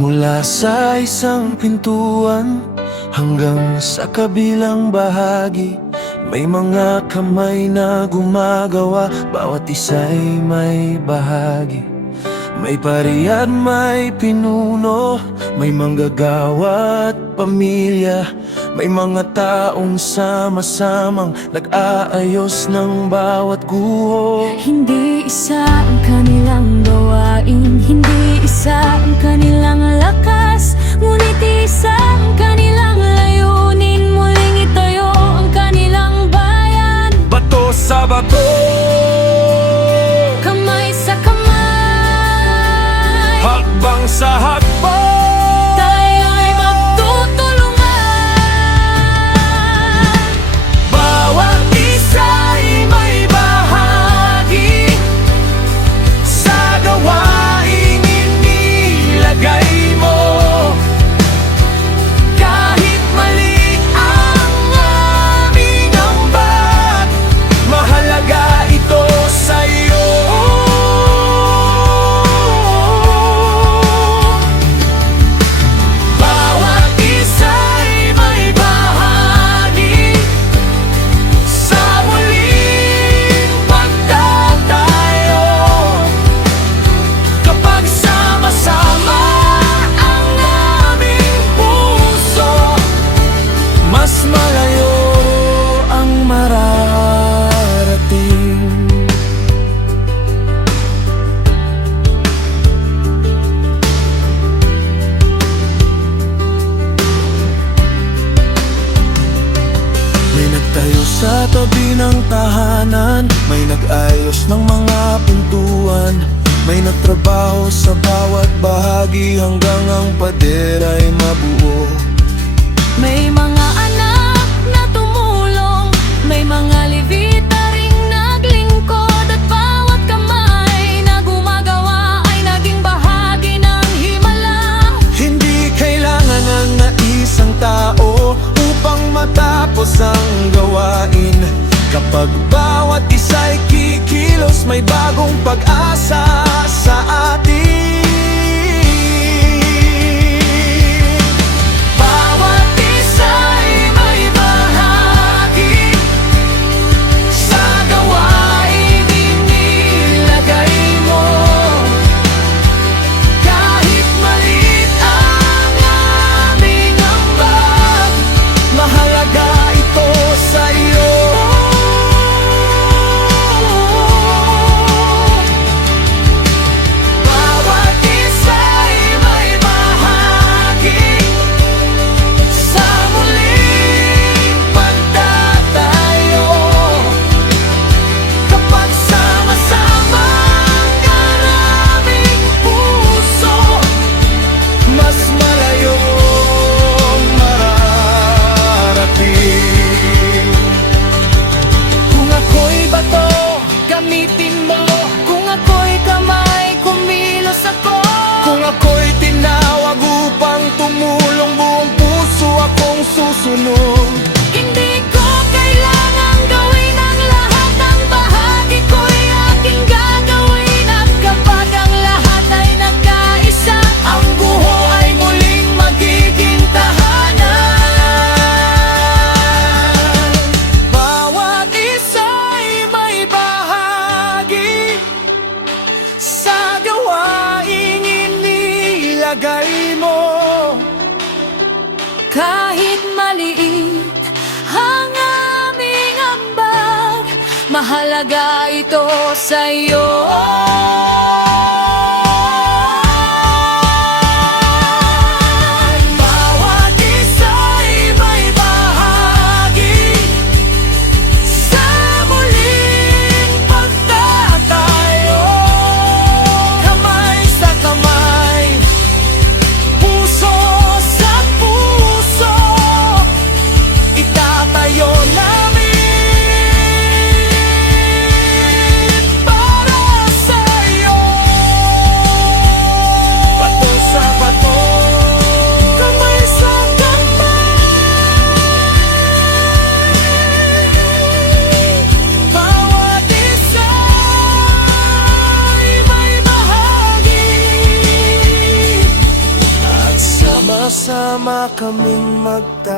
Mula sa isang pintuan hanggang sa kabilang bahagi, may mga kamay na gumagawa, bawat isa'y may bahagi. May pari at may pinuno, may manggagawa at pamilya, may mga taong sama-samang nag-aayos ng bawat guho. Hindi isa ang kanilang gawain, hindi isa ang kanilang lakas, ngunit isa ang kanilang layunin, muling itayo ang kanilang bayan. Bato sa bato, Kamay sa kamay, hakbang sa hakbang, tayo'y magtutulungan. bawat isa'y may bahagi sa gawaing inilagay mo. Kahit mali ang aming ambag, mahalaga ito sa'yo. Bawat isa'y may bahagi sa muling pagtatayo. Kapag sama-sama ang aming puso, mas malayo ang mararating. May nagtayo sa tabi ng tahanan, may nag-ayos ng mga pintuan, may nagtrabaho sa bawat bahagi hanggang ang pader ay mabuo. May mga anak na tumulong, may mga levita ring naglingkod, at bawat kamay na gumagawa ay naging bahagi ng himala. Hindi kailangan ng isang tao upang matapos ang gawain. Kapag bawat isa'y kikilos, may bagong pag-asa sa atin. Bawat isa'y may bahagi sa gawaing inilagay mo. Kahit maliit ang aming ambag, mahalaga ito sa'yo. Bawat isa'y may bahagi sa muling pagtatayo. Kapag sama-sama ang aming puso, mas malayo ang mararating. Kung ako'y bato, gamitin mo. Kung ako'y kamay, kumilos ako. Kung ako'y tinawag upang tumulong, buong puso akong susunod. Hindi ko kailangang gawin ang lahat, ang bahagi ko'y aking gagawin. At kapag ang lahat ay nagkaisa, Ang guho ay muling magiging tahanan. Bawat isa'y may bahagi sa gawaing inilagay mo. kahit maliit ang aming ambag, mahalaga ito sa'yo. Bawat isa'y may bahagi sa muling pagtatayo. Kamay sa kamay, puso sa puso, itatayo namin para sa'yo. Sama kaming magtatayo.